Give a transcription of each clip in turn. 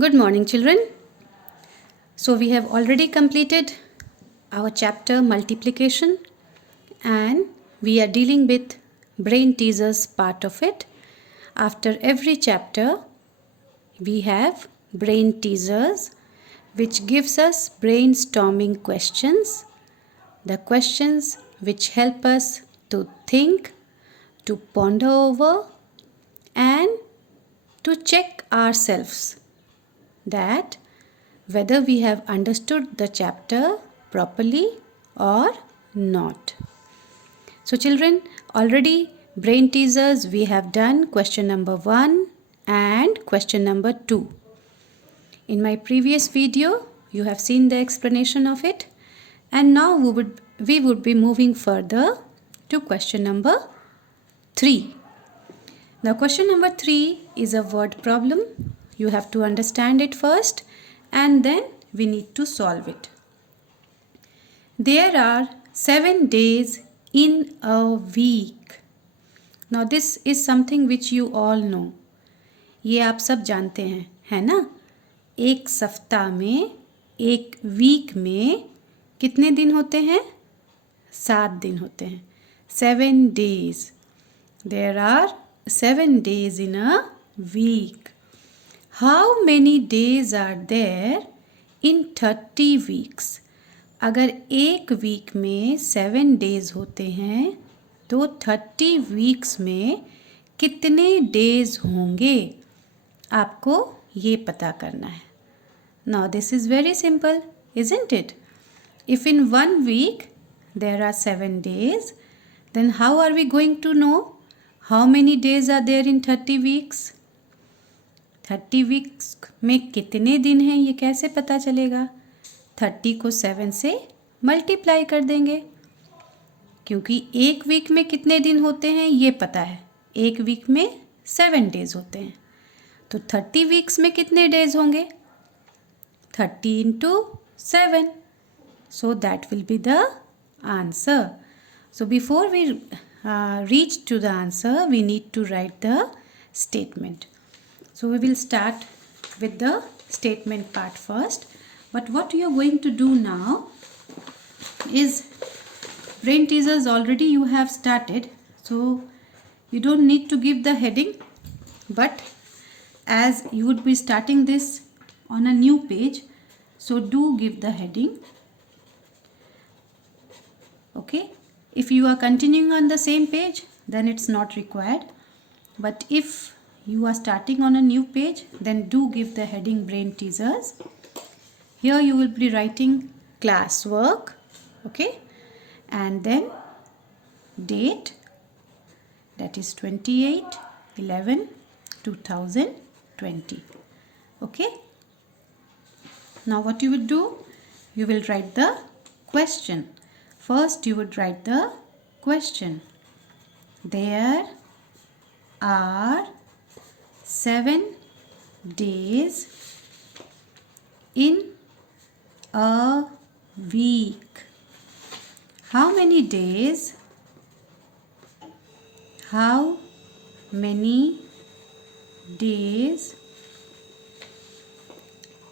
Good morning, children. So, we have already completed our chapter multiplication and we are dealing with brain teasers part of it. After every chapter, we have brain teasers which gives us brainstorming questions, the questions which help us to think, to ponder over and to check ourselves that whether we have understood the chapter properly or not. So children, already brain teasers we have done question number 1 and question number 2. In my previous video, you have seen the explanation of it, and now we would be moving further to question number 3. Now question number 3 is a word problem. You have to understand it first and then we need to solve it. There are 7 days in a week. Now this is something which you all know. ये आप सब जानते हैं, है ना? एक सप्ताह में, एक वीक में कितने दिन होते हैं? 7 दिन होते हैं. 7 days. There are 7 days in a week. How many days are there in 30 weeks? अगर एक वीक में 7 days होते हैं तो 30 weeks में कितने days होंगे? आपको ये पता करना है. Now this is very simple, isn't it? If in 1 week there are 7 days, then how are we going to know how many days are there in 30 weeks? 30 weeks में कितने दिन हैं ये कैसे पता चलेगा? 30 को 7 से मल्टीप्लाई कर देंगे, क्योंकि एक वीक में कितने दिन होते हैं ये पता है. एक वीक में 7 डेज होते हैं, तो 30 वीक्स में कितने डेज होंगे? 30 into 7. So that will be the answer. So before we reach to the answer, we need to write the statement. So we will start with the statement part first. But what you are going to do now is, brain teasers already you have started. So you don't need to give the heading. But as you would be starting this on a new page, so do give the heading. Okay. If you are continuing on the same page, then it's not required. But if you are starting on a new page, then do give the heading brain teasers. Here you will be writing class work, okay, and then date, that is 28/11/2020, okay. Now what you will do, you will write the question. First you would write the question. There are 7 days in a week. How many days? How many days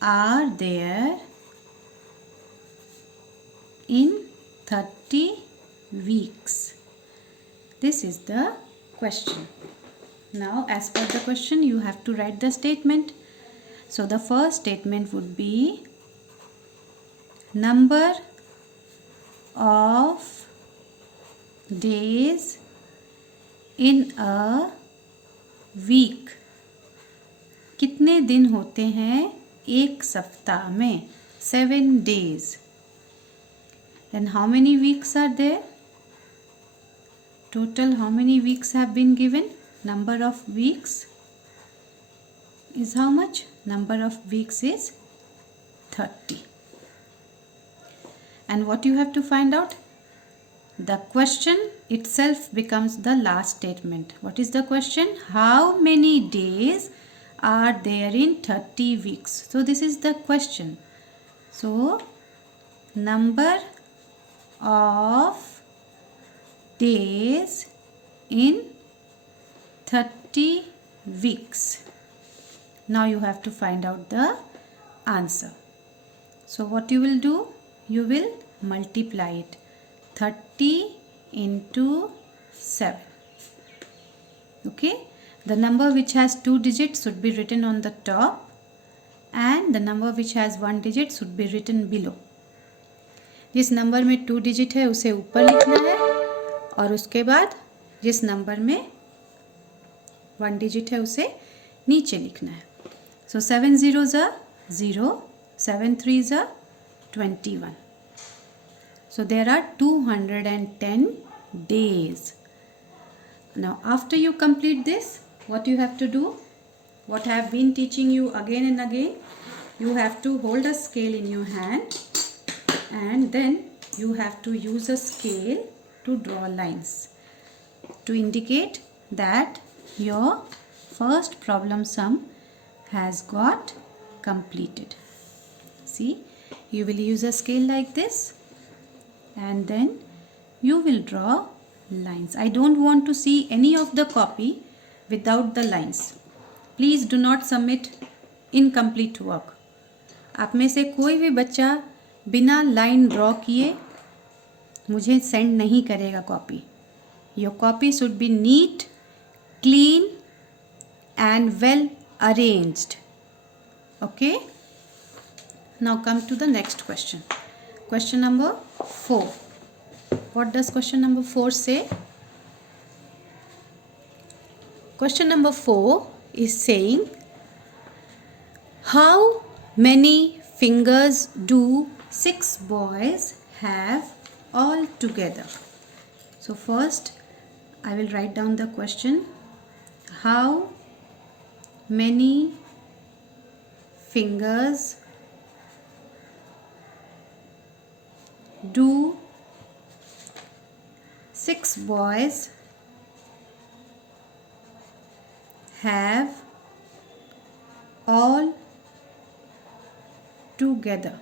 are there in 30 weeks? This is the question. Now as per the question you have to write the statement. So the first statement would be, number of days in a week. कितने दिन होते हैं एक सप्ताह में? 7 days. Then how many weeks are there? Total how many weeks have been given? Number of weeks is how much? Number of weeks is 30. And what you have to find out? The question itself becomes the last statement. What is the question? How many days are there in 30 weeks? So this is the question. So number of days in 30 weeks. Now you have to find out the answer. So what you will do? You will multiply it. 30 into 7. Okay? The number which has 2 digits should be written on the top and the number which has 1 digit should be written below. जिस number में 2 digit है उसे ऊपर लिखना है और उसके बाद जिस नंबर में 1 डिजिट है उसे नीचे लिखना है. So 7 zeros are 0, 7 threes are 21. So there are 210 days. Now after you complete this, what you have to do? What I have been teaching you again and again, you have to hold a scale in your hand and then you have to use a scale to draw lines to indicate that your first problem sum has got completed. See, you will use a scale like this and then you will draw lines. I don't want to see any of the copy without the lines. Please do not submit incomplete work. आप में से कोई भी बच्चा बिना line draw किए मुझे send नहीं करेगा copy. Your copy should be neat, clean and well arranged. Okay? Now come to the next question. Question number 4. What does question number 4 say? Question number 4 is saying, how many fingers do 6 boys have all together? So first I will write down the question. How many fingers do 6 boys have all together?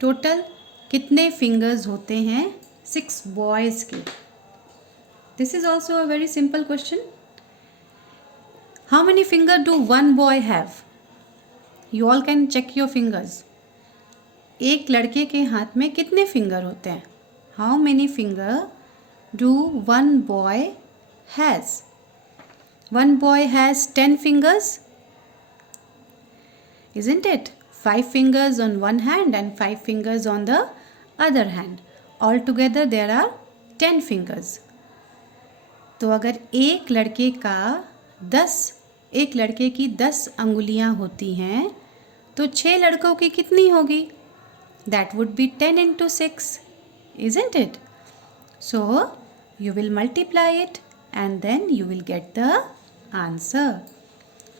Total कितने fingers होते हैं 6 boys के? This is also a very simple question. How many finger do 1 boy have? You all can check your fingers. एक लड़के के हाथ में कितने फिंगर होते हैं? How many finger do 1 boy has? 1 boy has 10 fingers, isn't it? 5 fingers on one hand and 5 fingers on the other hand. Altogether there are 10 fingers. तो अगर एक लड़के की 10 अंगुलियां होती हैं तो 6 लड़कों की कितनी होगी? That would be 10 into 6, isn't it? So you will multiply it and then you will get the answer.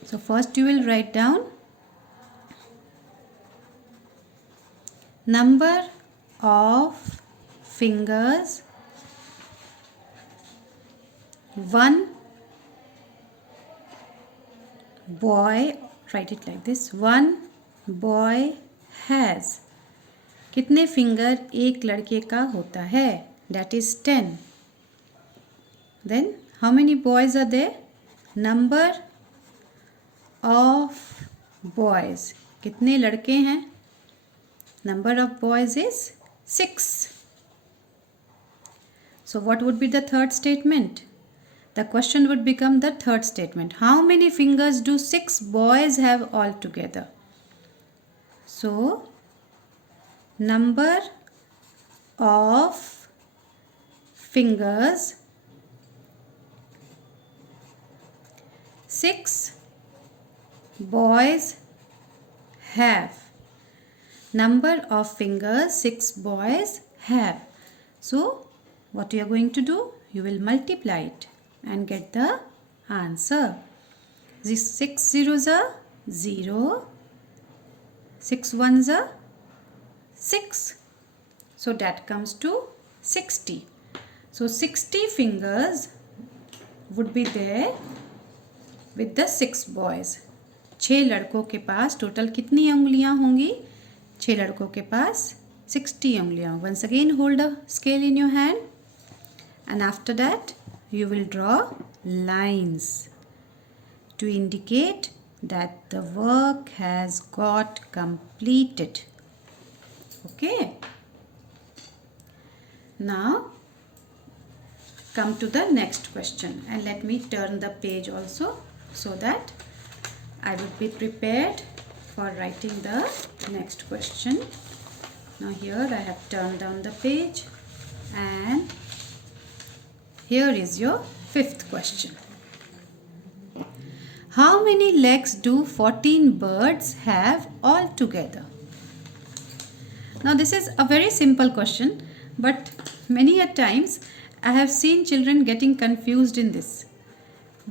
So first you will write down number of fingers 1 boy, write it like this, 1 boy has. कितने finger एक लड़के का होता है? That is 10. Then how many boys are there? Number of boys. कितने लड़के हैं? Number of boys is 6. So what would be the third statement? The question would become the third statement. How many fingers do 6 boys have all together? So number of fingers 6 boys have. Number of fingers 6 boys have. So what you are going to do? You will multiply it and get the answer. These 6 zeros are 0, 6 ones are 6. So that comes to 60. So 60 fingers would be there with the 6 boys. 6 लड़कों के पास total कितनी उंगलियां होंगी? 6 लड़कों के पास 60 उंगलियां. Once again hold a scale in your hand and after that you will draw lines to indicate that the work has got completed. Okay. Now come to the next question, and let me turn the page also so that I would be prepared for writing the next question. Now here I have turned down the page, and here is your fifth question. How many legs do 14 birds have altogether? Now this is a very simple question, but many a times I have seen children getting confused in this.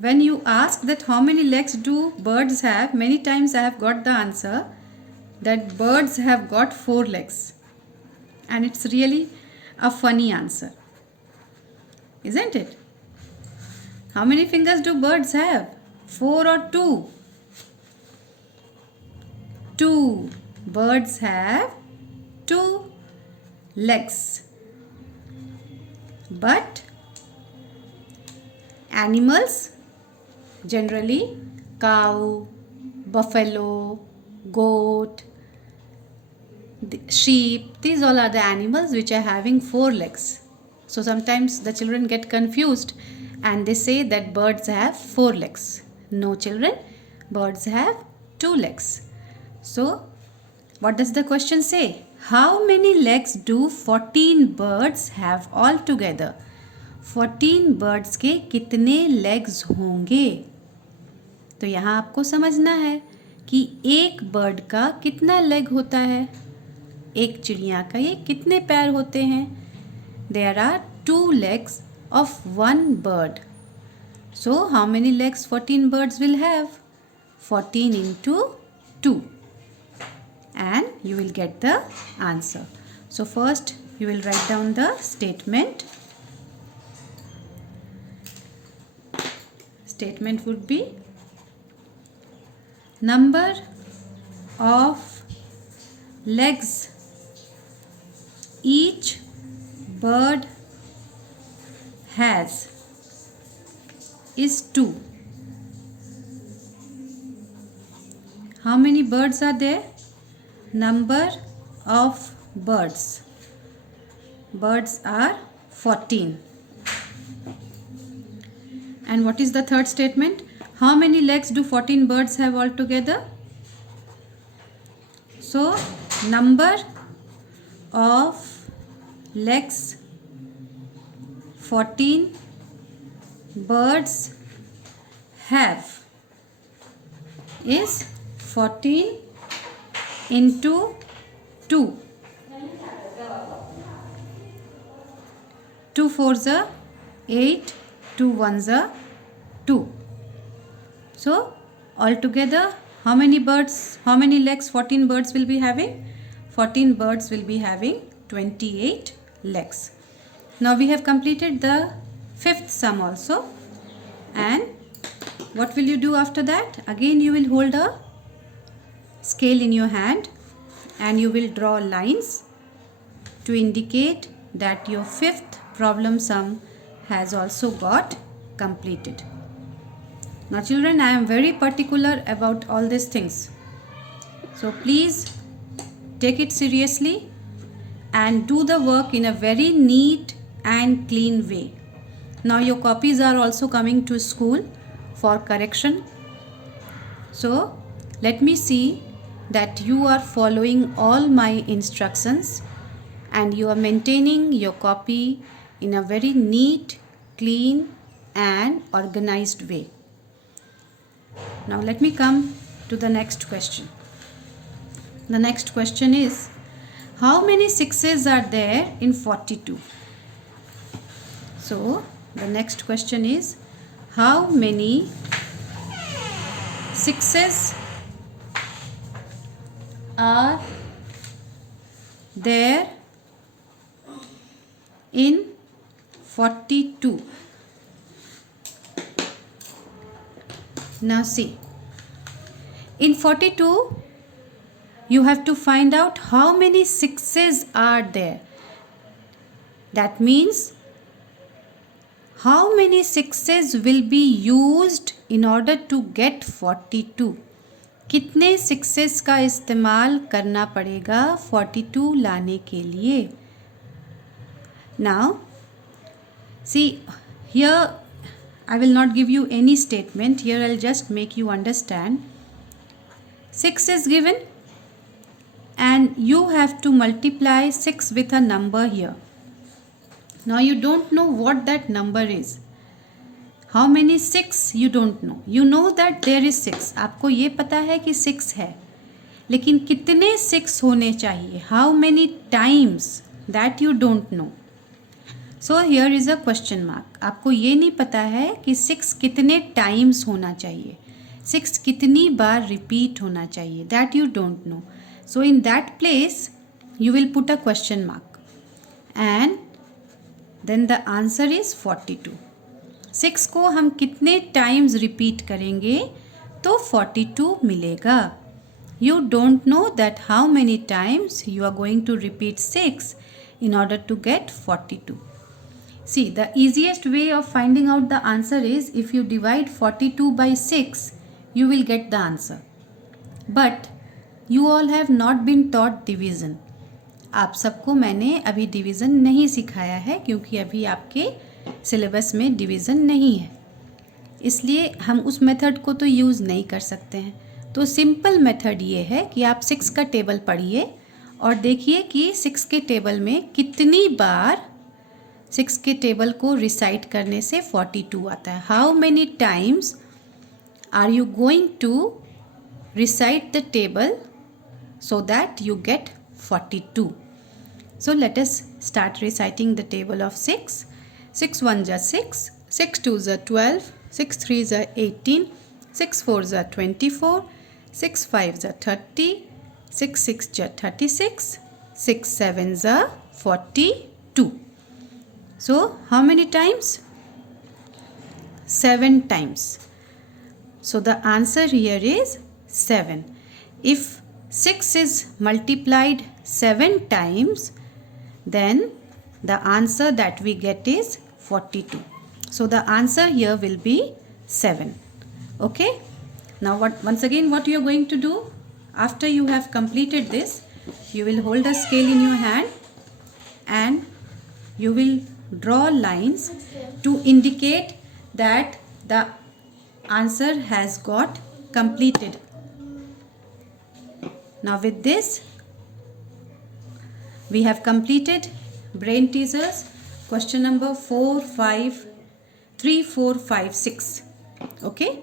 When you ask that how many legs do birds have, many times I have got the answer that birds have got 4 legs. And it's really a funny answer, isn't it? How many fingers do birds have? 4 or 2? 2. Birds have 2 legs. But animals, generally cow, buffalo, goat, sheep, these all are the animals which are having 4 legs. So sometimes the children get confused and they say that birds have 4 legs. No, children, birds have 2 legs. So what does the question say? How many legs do 14 birds have altogether? 14 birds के कितने legs होंगे? तो यहाँ आपको समझना है कि एक बर्ड का कितना लेग होता है, एक चिड़िया का ये कितने पैर होते हैं. There are 2 legs of one bird. So how many legs 14 birds will have? 14 into 2. And you will get the answer. So first you will write down the statement. Statement would be number of legs each bird has is 2. How many birds are there? Number of birds. Birds are 14. And what is the third statement? How many legs do 14 birds have altogether? So, number of legs 14 birds have is 14 into 2. 2 fours are 8, 2 ones are 2. So altogether how many legs 14 birds will be having? 14 birds will be having 28 legs. Now we have completed the fifth sum also. And what will you do after that? Again you will hold a scale in your hand and you will draw lines to indicate that your fifth problem sum has also got completed. Now children, I am very particular about all these things. So please take it seriously and do the work in a very neat and clean way. Now your copies are also coming to school for correction. So let me see that you are following all my instructions and you are maintaining your copy in a very neat, clean and organized way. Now let me come to the next question. The next question is, how many 6s are there in 42? So the next question is, how many 6s are there in 42? Now see, in 42 you have to find out how many 6s are there. That means how many 6s will be used in order to get 42. कितने sixes का इस्तेमाल करना पड़ेगा 42 लाने के लिए? Now see here I will not give you any statement. Here I'll just make you understand. 6 is given and you have to multiply 6 with a number here. Now you don't know what that number is. How many 6 you don't know. You know that there is 6. आपको ये पता है कि 6 है, लेकिन कितने 6 होने चाहिए? How many times? That you don't know. So here is a question mark. आपको ये नहीं पता है कि 6 कितने टाइम्स होना चाहिए, 6 कितनी बार रिपीट होना चाहिए. That you don't know. So in that place you will put a question mark and then the answer is 42. 6 को हम कितने टाइम्स रिपीट करेंगे तो 42 मिलेगा. You don't know that how many times you are going to repeat 6 in order to get 42. See, the easiest way of finding out the answer is if you divide 42 by 6, you will get the answer. But you all have not been taught division. आप सबको मैंने अभी division नहीं सिखाया है क्योंकि अभी आपके सिलेबस में डिवीज़न नहीं है, इसलिए हम उस मेथड को तो यूज़ नहीं कर सकते हैं. तो सिंपल मेथड ये है कि आप 6 का टेबल पढ़िए और देखिए कि 6 के टेबल में कितनी बार 6 के टेबल को रिसाइट करने से 42 आता है. How many times are you going to recite the table so that you get 42. So let us start reciting the table of 6. 6 1s are 6, 6 2s are 12, 6 3s are 18, 6 4s are 24, 6 5s are 30, 6 6s are 36, 6 7s are 42. So how many times? 7 times. So the answer here is 7. If 6 is multiplied 7 times, then the answer that we get is 42. So the answer here will be 7. Okay? Now once again what you are going to do after you have completed this, you will hold a scale in your hand and you will draw lines to indicate that the answer has got completed. Now with this we have completed brain teasers question number 4 5 3 4 5 6. Okay,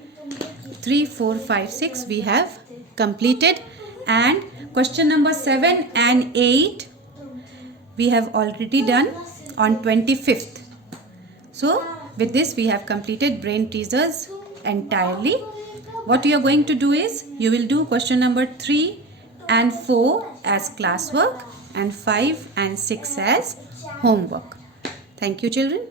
3 4 5 6 we have completed, and question number 7 and 8 we have already done on 25th. So with this we have completed brain teasers entirely. What you are going to do is you will do question number 3 and 4 as classwork and 5 and 6 as homework. Thank you, children.